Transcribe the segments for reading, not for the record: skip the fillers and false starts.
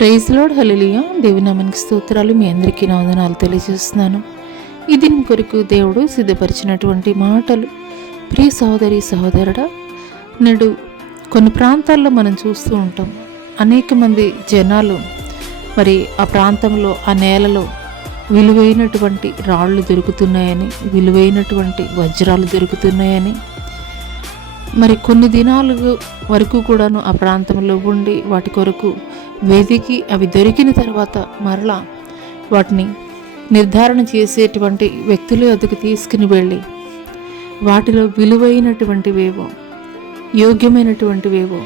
Praise lord, హల్లెలూయా. దేవుని నామానికి స్తోత్రాలు. మీ అందరికీ నా వందనాలు తెలియజేస్తున్నాను. ఈ దినం కొరకు దేవుడు సిద్ధపరిచినటువంటి మాటలు. ప్రియ సహోదరి సహోదరుడా, నేడు కొన్ని ప్రాంతాల్లో మనం చూస్తూ ఉంటాం, అనేక మంది జనాలు మరి ఆ ప్రాంతంలో, ఆ నేలలో విలువైనటువంటి రాళ్ళు దొరుకుతున్నాయని, విలువైనటువంటి వజ్రాలు దొరుకుతున్నాయని, మరి కొన్ని దినాలు వరకు కూడాను ఆ ప్రాంతంలో ఉండి వాటి కొరకు వెతికి అవి దొరికిన తర్వాత మరలా వాటిని నిర్ధారణ చేసేటువంటి వ్యక్తుల వద్దకు తీసుకుని వెళ్ళి వాటిలో విలువైనటువంటివేవో, యోగ్యమైనటువంటివేవో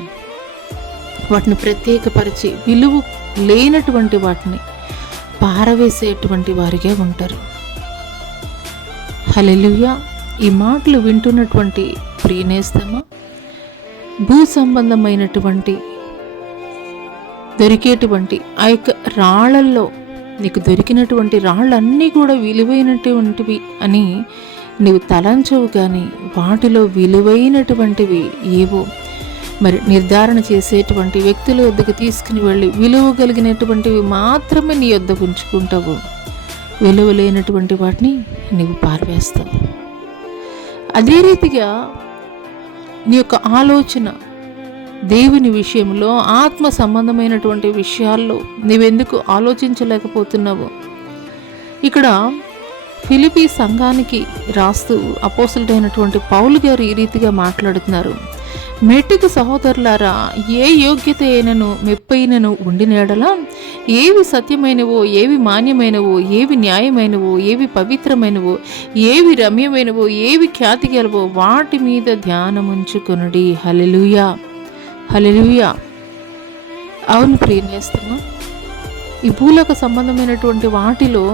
వాటిని ప్రత్యేకపరిచి విలువ లేనటువంటి వాటిని పారవేసేటువంటి వారిగా ఉంటారు. హల్లెలూయా. ఈ మాటలు వింటున్నటువంటి ప్రియనేస్తమా, భూ సంబంధమైనటువంటి దొరికేటువంటి ఆ యొక్క రాళ్లల్లో నీకు దొరికినటువంటి రాళ్ళన్నీ కూడా విలువైనటువంటివి అని నీవు తలంచవు, కానీ వాటిలో విలువైనటువంటివి ఏవో మరి నిర్ధారణ చేసేటువంటి వ్యక్తుల వద్దకు తీసుకుని వెళ్ళి విలువ కలిగినటువంటివి మాత్రమే నీ వద్ద ఉంచుకుంటావు. విలువ లేనటువంటి వాటిని నీవు పారవేస్తావు. అదే రీతిగా నీ యొక్క ఆలోచన దేవుని విషయంలో, ఆత్మ సంబంధమైనటువంటి విషయాల్లో నీవెందుకు ఆలోచించలేకపోతున్నావు? ఇక్కడ ఫిలిప్పీ సంఘానికి రాస్తూ అపోస్తలుడైనటువంటి పౌలు గారు ఈ రీతిగా మాట్లాడుతున్నారు. మెట్టుకు సహోదరులారా, ఏ యోగ్యత అయినను మెప్పైనను ఉండినేడలా, ఏవి సత్యమైనవో, ఏవి మాన్యమైనవో, ఏవి న్యాయమైనవో, ఏవి పవిత్రమైనవో, ఏవి రమ్యమైనవో, ఏవి ఖ్యాతి గలవో వాటి మీద ధ్యానముంచుకొనుడి. హల్లెలూయా, హల్లెలూయా. అవును ప్రియనేస్తమా, ఈ భూలోక సంబంధమైనటువంటి వాటిలో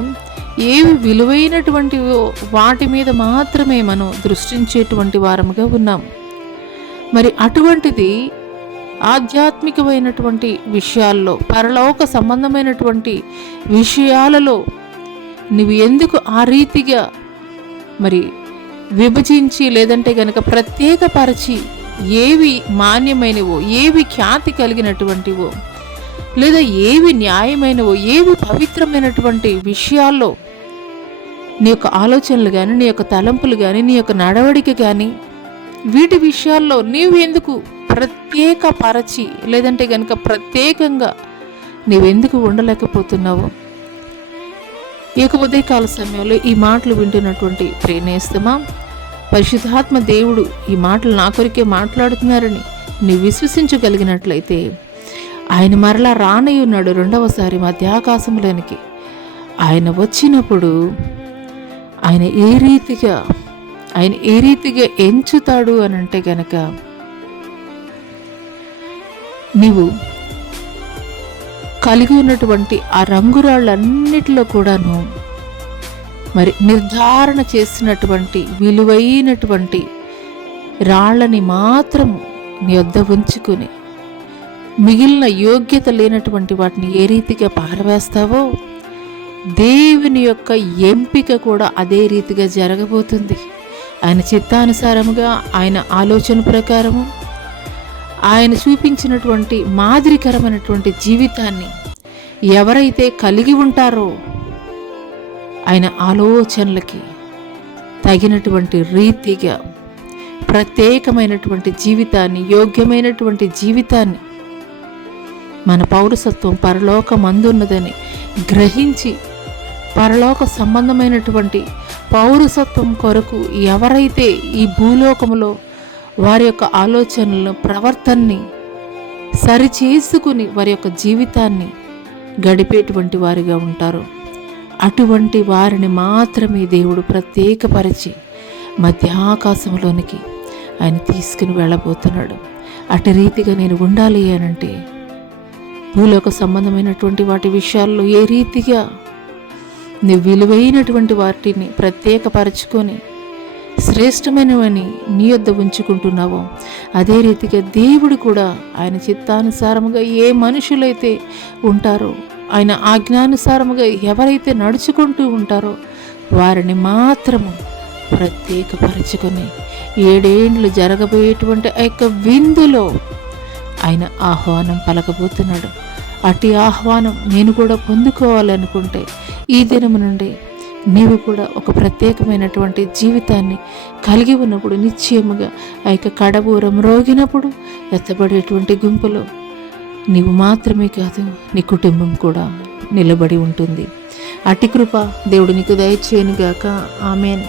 ఏవి విలువైనటువంటివో వాటి మీద మాత్రమే మనం దృష్టించేటువంటి వారముగా ఉన్నాం. మరి అటువంటిది ఆధ్యాత్మికమైనటువంటి విషయాల్లో, పరలోక సంబంధమైనటువంటి విషయాలలో నువ్వు ఎందుకు ఆ రీతిగా మరి విభజించి, లేదంటే గనక ప్రత్యేకపరిచి ఏవి మాన్యమైనవో, ఏవి ఖ్యాతి కలిగినటువంటివో, లేదా ఏవి న్యాయమైనవో, ఏవి పవిత్రమైనటువంటి విషయాల్లో నీ యొక్క ఆలోచనలు కానీ, నీ యొక్క తలంపులు కానీ, నీ యొక్క నడవడిక కానీ, వీటి విషయాల్లో నీవు ఎందుకు ప్రత్యేకపరచి, లేదంటే గనక ప్రత్యేకంగా నీవెందుకు ఉండలేకపోతున్నావు? ఈ యొక్క ఉదయకాల సమయంలో ఈ మాటలు వింటున్నటువంటి ప్రియనేస్తమా, పరిశుద్ధాత్మ దేవుడు ఈ మాటలు నా కొరికే మాట్లాడుతున్నారని నీవు విశ్వసించగలిగినట్లయితే ఆయన మరలా రానై ఉన్నాడు రెండవసారి మధ్యాకాశంలోనికి. ఆయన వచ్చినప్పుడు ఆయన ఏ రీతిగా ఎంచుతాడు అని అంటే గనక, నీవు కలిగి ఉన్నటువంటి ఆ రంగురాళ్ళన్నిటిలో కూడాను మరి నిర్ధారణ చేసినటువంటి విలువైనటువంటి రాళ్ళని మాత్రం నీ వద్ద ఉంచుకుని మిగిలిన యోగ్యత లేనటువంటి వాటిని ఏ రీతిగా పారవేస్తావో, దేవుని యొక్క ఎంపిక కూడా అదే రీతిగా జరగబోతుంది. ఆయన చిత్తానుసారముగా, ఆయన ఆలోచన ప్రకారము, ఆయన చూపించినటువంటి మాదిరికరమైనటువంటి జీవితాన్ని ఎవరైతే కలిగి ఉంటారో, ఆయన ఆలోచనలకి తగినటువంటి రీతిగా ప్రత్యేకమైనటువంటి జీవితాన్ని, యోగ్యమైనటువంటి జీవితాన్ని, మన పౌరసత్వం పరలోకమందున్నదని గ్రహించి పరలోక సంబంధమైనటువంటి పౌరసత్వం కొరకు ఎవరైతే ఈ భూలోకములో వారి యొక్క ఆలోచనలను, ప్రవర్తనని సరిచేసుకుని వారి యొక్క జీవితాన్ని గడిపేటువంటి వారిగా ఉంటారు, అటువంటి వారిని మాత్రమే దేవుడు ప్రత్యేకపరిచి మధ్యాకాశంలోనికి ఆయన తీసుకుని వెళ్ళబోతున్నాడు. అటు రీతిగా నేను ఉండాలి అనంటే, భూలోక సంబంధమైనటువంటి వాటి విషయాల్లో ఏ రీతిగా నువ్వు విలువైనటువంటి వాటిని ప్రత్యేకపరచుకొని శ్రేష్టమైనవని నీ వద్ద ఉంచుకుంటున్నావో, అదే రీతిగా దేవుడు కూడా ఆయన చిత్తానుసారముగా ఏ మనుషులైతే ఉంటారో, ఆయన ఆజ్ఞానుసారముగా ఎవరైతే నడుచుకుంటూ ఉంటారో వారిని మాత్రము ప్రత్యేకపరచుకొని 7 ఏండ్లు జరగబోయేటువంటి ఆ యొక్క విందులో ఆయన ఆహ్వానం పలకబోతున్నాడు. అట్టి ఆహ్వానం నేను కూడా పొందుకోవాలనుకుంటే ఈ దినము నుండి నీవు కూడా ఒక ప్రత్యేకమైనటువంటి జీవితాన్ని కలిగి ఉన్నప్పుడు నిశ్చయముగా ఆ యొక్క కడబూరం రోగినప్పుడు ఎత్తబడేటువంటి గుంపులో నీవు మాత్రమే కాదు, నీ కుటుంబం కూడా నిలబడి ఉంటుంది. అట్టి కృప దేవుడు నీకు దయచేయనుగాక. ఆమేన్.